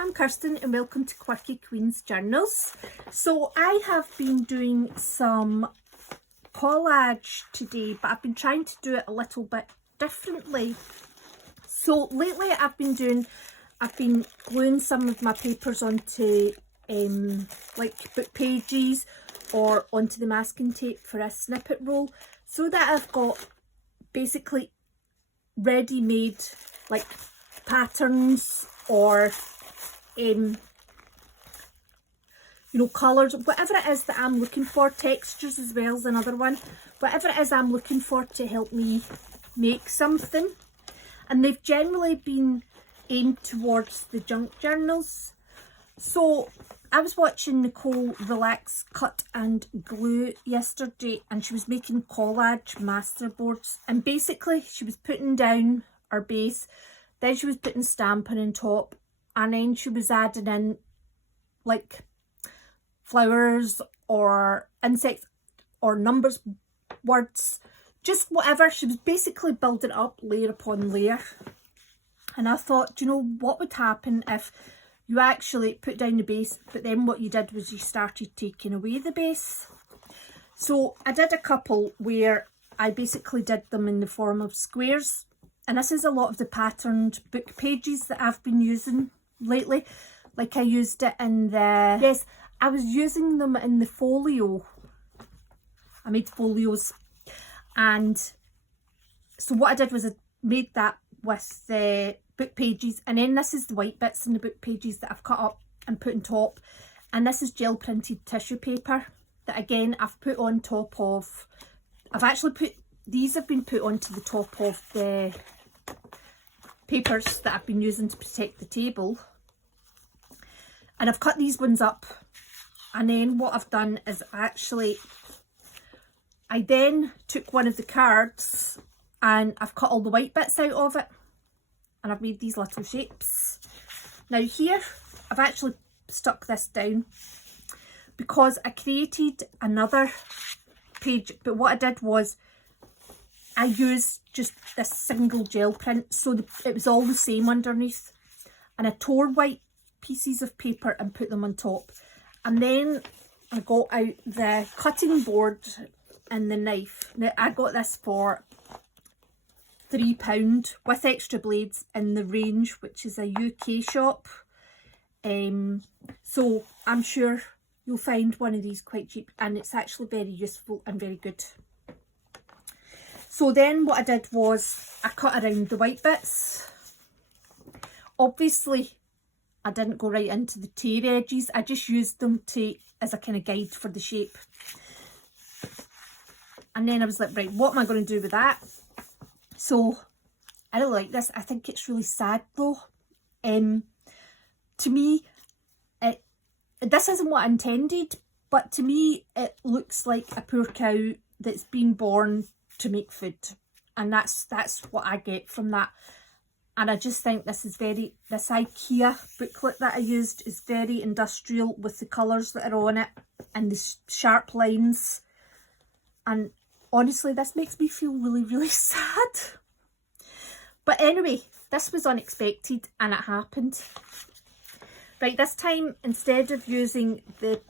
I'm Kirsten and welcome to Quirky Queen's Journals. So I have been doing some collage today, but I've been trying to do it a little bit differently. So lately I've been gluing some of my papers onto like book pages or onto the masking tape for a snippet roll, so that I've got basically ready-made like patterns or you know, colours, whatever it is that I'm looking for. Textures as well is another one. Whatever it is I'm looking for to help me make something. And they've generally been aimed towards the junk journals. So I was watching Nicole Relax Cut and Glue yesterday, and she was making collage masterboards, and basically she was putting down her base, then she was putting stamping on top, and then she was adding in like flowers or insects or numbers, words, just whatever. She was basically building up layer upon layer. And I thought, do you know what would happen if you actually put down the base, but then what you did was you started taking away the base? So I did a couple where I basically did them in the form of squares, and this is a lot of the patterned book pages that I've been using lately. Like I used it in the, yes, I was using them in the folio. I made folios, and so what I did was I made that with the book pages, and then this is the white bits in the book pages that I've cut up and put on top, and this is gel printed tissue paper that again I've put on top of, I've actually put, these have been put onto the top of the papers that I've been using to protect the table, and I've cut these ones up. And then what I've done is I then took one of the cards and I've cut all the white bits out of it, and I've made these little shapes. Now here I've actually stuck this down because I created another page, but what I did was I used just this single gel print, so it was all the same underneath, and I tore white pieces of paper and put them on top. And then I got out the cutting board and the knife. Now I got this for £3 with extra blades in the Range, which is a UK shop. So I'm sure you'll find one of these quite cheap, and it's actually very useful and very good. So then what I did was I cut around the white bits. Obviously I didn't go right into the tear edges, I just used them as a kind of guide for the shape. And then I was like, right, what am I going to do with that? So I really like this. I think it's really sad though. To me, this isn't what I intended, but to me it looks like a poor cow that's been born to make food, and that's what I get from that. And I just think this IKEA booklet that I used is very industrial with the colours that are on it and the sharp lines. And honestly, this makes me feel really, really sad. But anyway, this was unexpected and it happened. Right, this time, instead of using the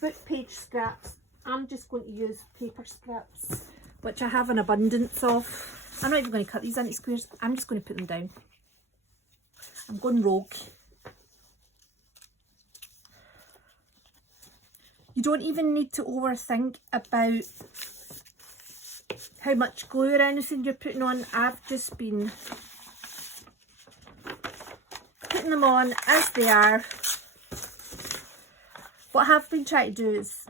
book page scraps, I'm just going to use paper scraps, which I have an abundance of. I'm not even going to cut these into squares, I'm just going to put them down. I'm going rogue. You don't even need to overthink about how much glue or anything you're putting on. I've just been putting them on as they are. What I have been trying to do is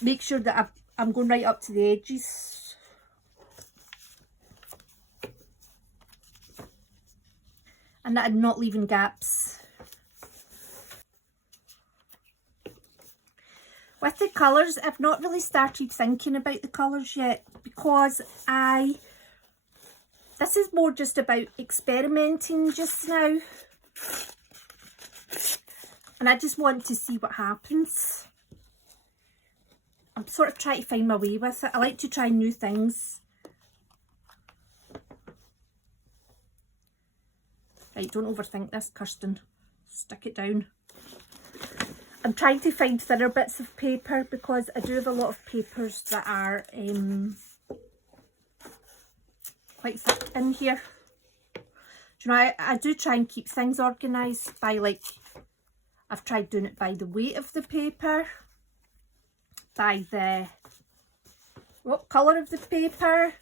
make sure that I'm going right up to the edges. And that I'm not leaving gaps. With the colours, I've not really started thinking about the colours yet, because this is more just about experimenting just now. And I just want to see what happens. I'm sort of trying to find my way with it. I like to try new things. Right, don't overthink this, Kirsten. Stick it down. I'm trying to find thinner bits of paper because I do have a lot of papers that are quite thick in here. Do you know, I do try and keep things organised by, like, I've tried doing it by the weight of the paper, by the colour of the paper,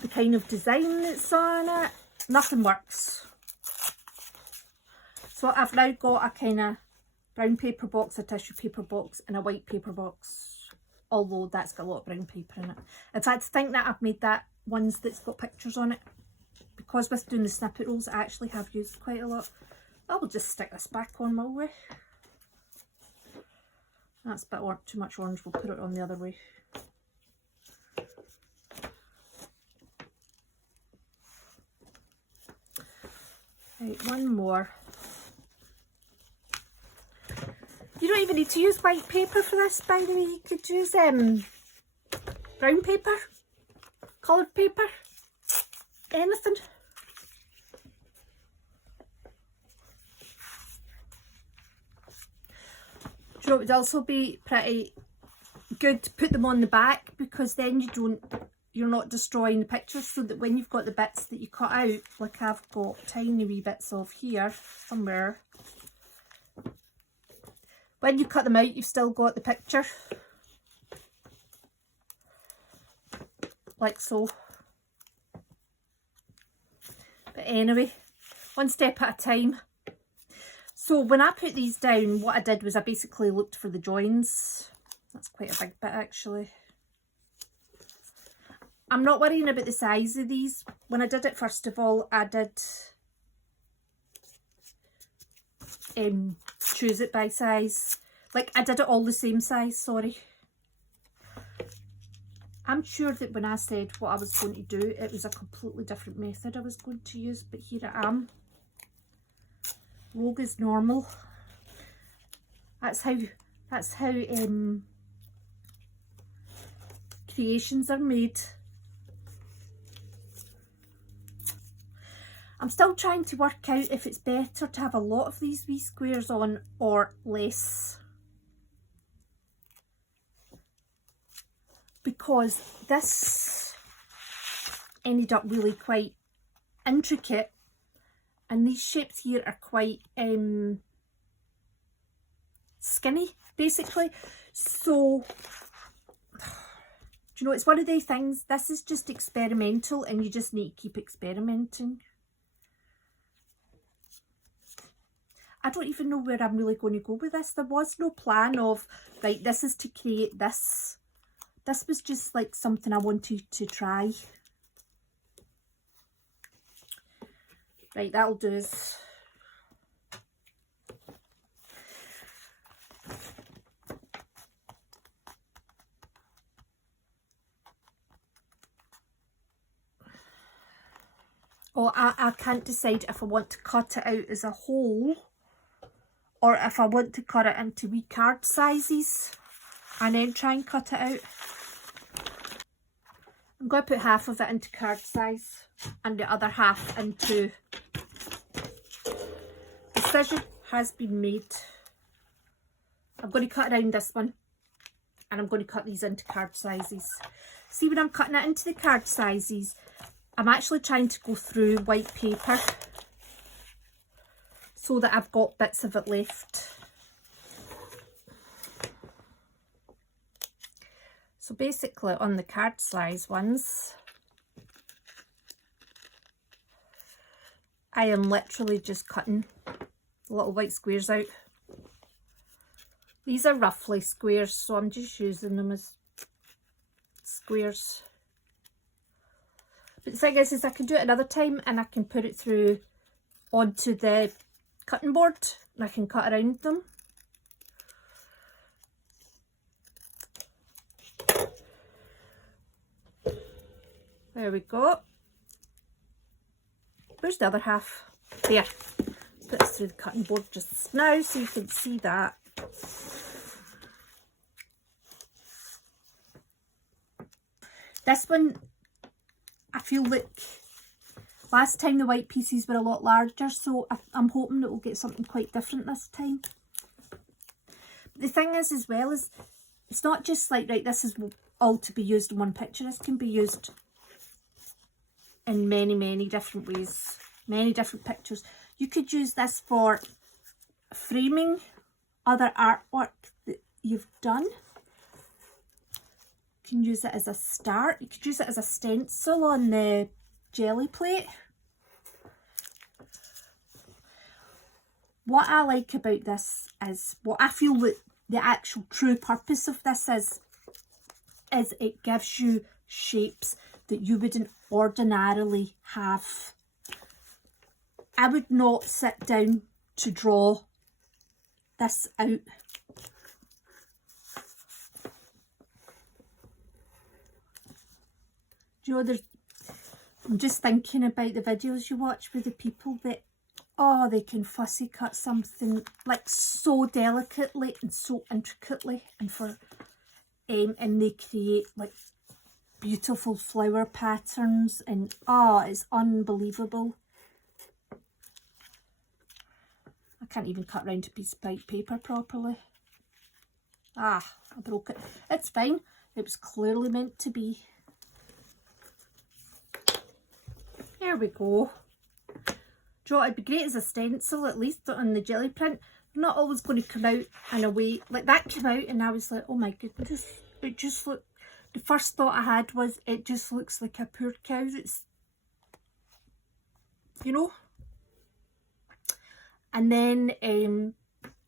the kind of design that's on it. Nothing works. So I've now got a kind of brown paper box, a tissue paper box and a white paper box, although that's got a lot of brown paper in it. In fact, I think that I've made that ones that's got pictures on it, because with doing the snippet rolls I actually have used quite a lot. I will just stick this back on, will we? That's a bit too much orange, we'll put it on the other way. Right, one more. You don't even need to use white paper for this, by the way. You could use brown paper, coloured paper, anything. Do you know, it would also be pretty good to put them on the back, because then you're not destroying the pictures, so that when you've got the bits that you cut out, like I've got tiny wee bits of here somewhere, when you cut them out you've still got the picture, like so. But anyway, one step at a time. So when I put these down, what I did was I basically looked for the joins. That's quite a big bit actually. I'm not worrying about the size of these. When I did it, first of all, I did choose it by size. Like, I did it all the same size, sorry. I'm sure that when I said what I was going to do, it was a completely different method I was going to use, but here I am. Rogue is normal. That's how creations are made. I'm still trying to work out if it's better to have a lot of these wee squares on or less, because this ended up really quite intricate and these shapes here are quite skinny basically. So do you know, it's one of the things, this is just experimental and you just need to keep experimenting. I don't even know where I'm really going to go with this. There was no plan of, right, this is to create this. This was just like something I wanted to try. Right, that'll do us. Oh, I can't decide if I want to cut it out as a whole or if I want to cut it into wee card sizes and then try and cut it out. I'm going to put half of it into card size and the other half into... The decision has been made. I'm going to cut around this one and I'm going to cut these into card sizes. See, when I'm cutting it into the card sizes, I'm actually trying to go through white paper so that I've got bits of it left. So basically on the card size ones, I am literally just cutting little white squares out. These are roughly squares, so I'm just using them as squares. But the thing is I can do it another time and I can put it through onto the cutting board and I can cut around them. There we go. Where's the other half? There. Put this through the cutting board just now so you can see that. This one, I feel like Last time the white pieces were a lot larger, so I'm hoping that we'll get something quite different this time. The thing is as well is, it's not just like, right, this is all to be used in one picture. This can be used in many, many different ways, many different pictures. You could use this for framing other artwork that you've done. You can use it as a start. You could use it as a stencil on the jelly plate. What I like about this is, what I feel that the actual true purpose of this is it gives you shapes that you wouldn't ordinarily have. I would not sit down to draw this out. Do you know, I'm just thinking about the videos you watch with the people that, oh, they can fussy cut something like so delicately and so intricately, and they create like beautiful flower patterns, and oh, it's unbelievable. I can't even cut round a piece of white paper properly. Ah, I broke it. It's fine. It was clearly meant to be. There we go. Do you know what, it'd be great as a stencil, at least on the jelly print. They're not always going to come out in a way like that. Came out and I was like, oh my goodness, it just looked, the first thought I had was, it just looks like a poor cow that's, you know. And then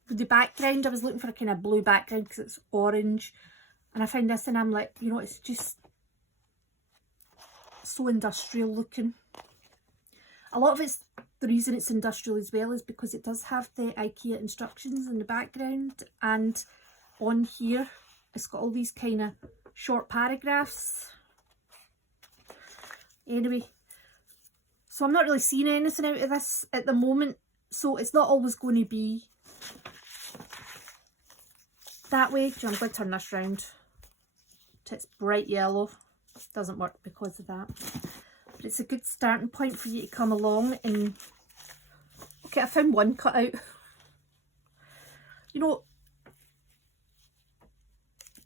with the background, I was looking for a kind of blue background because it's orange, and I found this and I'm like, you know, it's just so industrial looking. A lot of it's, the reason it's industrial as well is because it does have the IKEA instructions in the background, and on here it's got all these kind of short paragraphs. Anyway, so I'm not really seeing anything out of this at the moment, so it's not always going to be that way. I'm going to turn this round to its bright yellow. It doesn't work because of that. But it's a good starting point for you to come along and... Okay, I found one cut out. You know,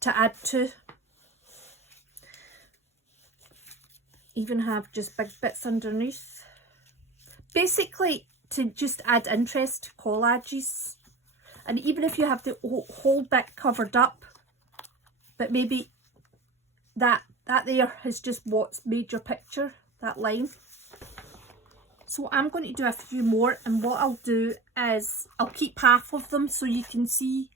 to add to. Even have just big bits underneath. Basically, to just add interest to collages. And even if you have the whole bit covered up, but maybe that there is just what's made your picture, that line. So I'm going to do a few more, and what I'll do is I'll keep half of them so you can see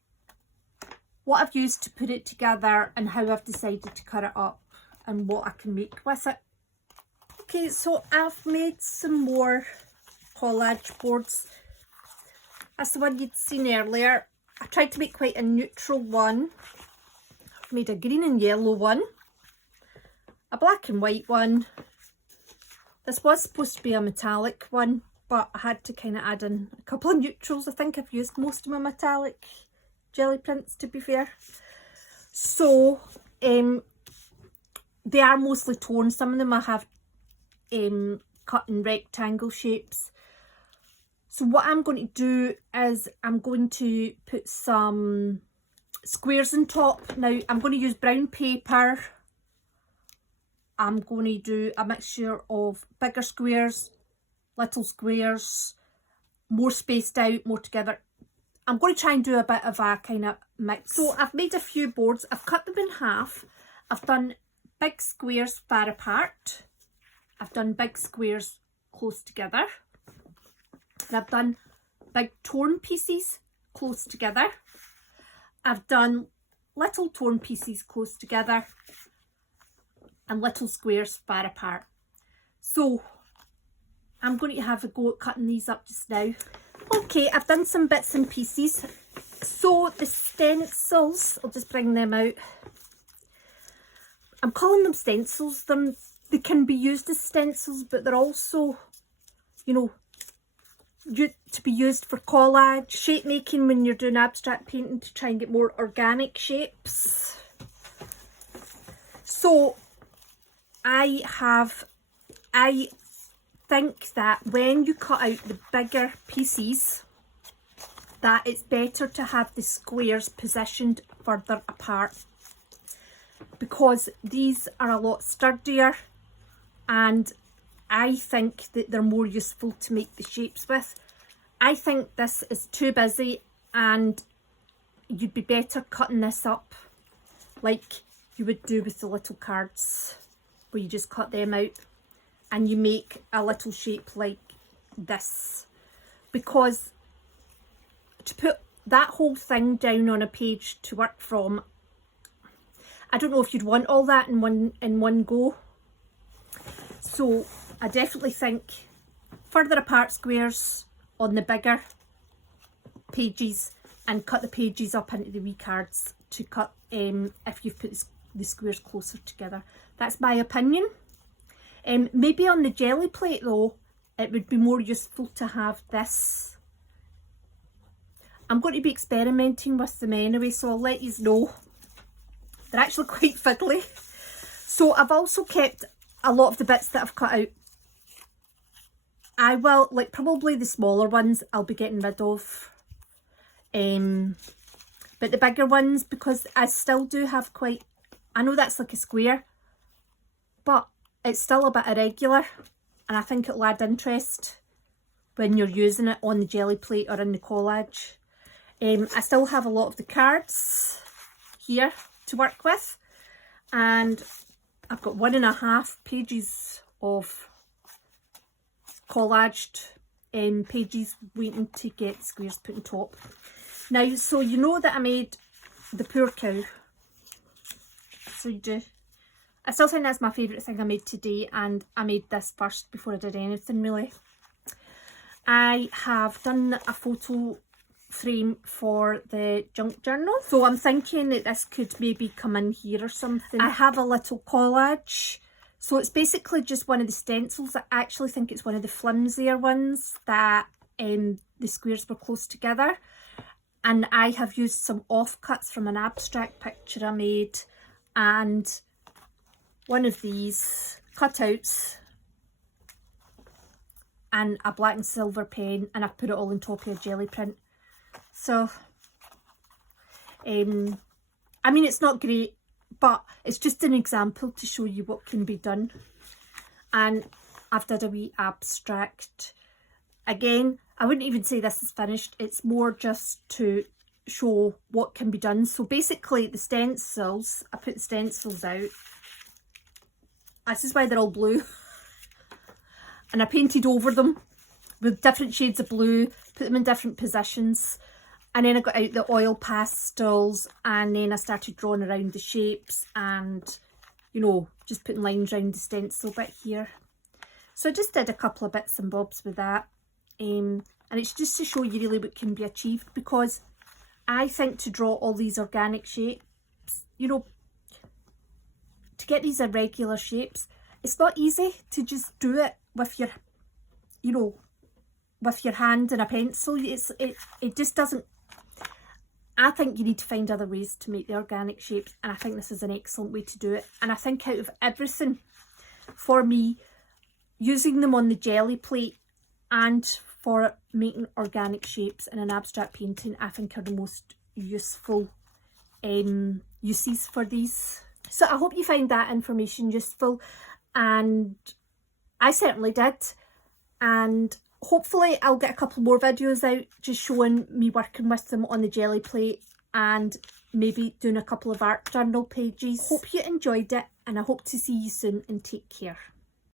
what I've used to put it together and how I've decided to cut it up and what I can make with it. Okay, so I've made some more collage boards. That's the one you'd seen earlier. I tried to make quite a neutral one. I've made a green and yellow one, a black and white one. This was supposed to be a metallic one, but I had to kind of add in a couple of neutrals. I think I've used most of my metallic jelly prints, to be fair. So they are mostly torn. Some of them I have cut in rectangle shapes. So what I'm going to do is I'm going to put some squares on top. Now I'm going to use brown paper. I'm going to do a mixture of bigger squares, little squares, more spaced out, more together. I'm going to try and do a bit of a kind of mix. So I've made a few boards. I've cut them in half. I've done big squares far apart. I've done big squares close together. And I've done big torn pieces close together. I've done little torn pieces close together and little squares far apart. So I'm going to have a go at cutting these up just now. Okay, I've done some bits and pieces. So the stencils, I'll just bring them out. I'm calling them stencils. They can be used as stencils, but they're also, you know, to be used for collage, shape making when you're doing abstract painting to try and get more organic shapes. So I think that when you cut out the bigger pieces, that it's better to have the squares positioned further apart, because these are a lot sturdier and I think that they're more useful to make the shapes with. I think this is too busy and you'd be better cutting this up like you would do with the little cards, where you just cut them out and you make a little shape like this. Because to put that whole thing down on a page to work from, I don't know if you'd want all that in one go. So I definitely think further apart squares on the bigger pages and cut the pages up into the wee cards to cut if you've put the squares closer together. That's my opinion. Maybe on the jelly plate though, it would be more useful to have this. I'm going to be experimenting with them anyway, so I'll let you know. They're actually quite fiddly. So I've also kept a lot of the bits that I've cut out. I will, like probably the smaller ones, I'll be getting rid of. But the bigger ones, because I still do have quite, I know that's like a square, but it's still a bit irregular, and I think it'll add interest when you're using it on the jelly plate or in the collage. I still have a lot of the cards here to work with, and I've got 1.5 pages of collaged pages waiting to get squares put on top. Now, so you know that I made the poor cow. So you do. I still think that's my favourite thing I made today, and I made this first before I did anything really. I have done a photo frame for the junk journal, so I'm thinking that this could maybe come in here or something. I have a little collage, so it's basically just one of the stencils. I actually think it's one of the flimsier ones that the squares were close together, and I have used some offcuts from an abstract picture I made and one of these cutouts and a black and silver pen, and I've put it all on top of a jelly print. So, I mean, it's not great, but it's just an example to show you what can be done. And I've done a wee abstract. Again, I wouldn't even say this is finished. It's more just to show what can be done. So basically the stencils, I put the stencils out. This is why they're all blue. And I painted over them with different shades of blue, put them in different positions. And then I got out the oil pastels, and then I started drawing around the shapes and, you know, just putting lines around the stencil bit here. So I just did a couple of bits and bobs with that. And it's just to show you really what can be achieved, because I think to draw all these organic shapes, you know, to get these irregular shapes, it's not easy to just do it with your, you know, with your hand and a pencil. It just doesn't. I think you need to find other ways to make the organic shapes, and I think this is an excellent way to do it. And I think out of everything, for me, using them on the jelly plate and for making organic shapes in an abstract painting, I think are the most useful uses for these. So I hope you find that information useful, and I certainly did. And hopefully I'll get a couple more videos out just showing me working with them on the jelly plate and maybe doing a couple of art journal pages. Hope you enjoyed it, and I hope to see you soon, and take care.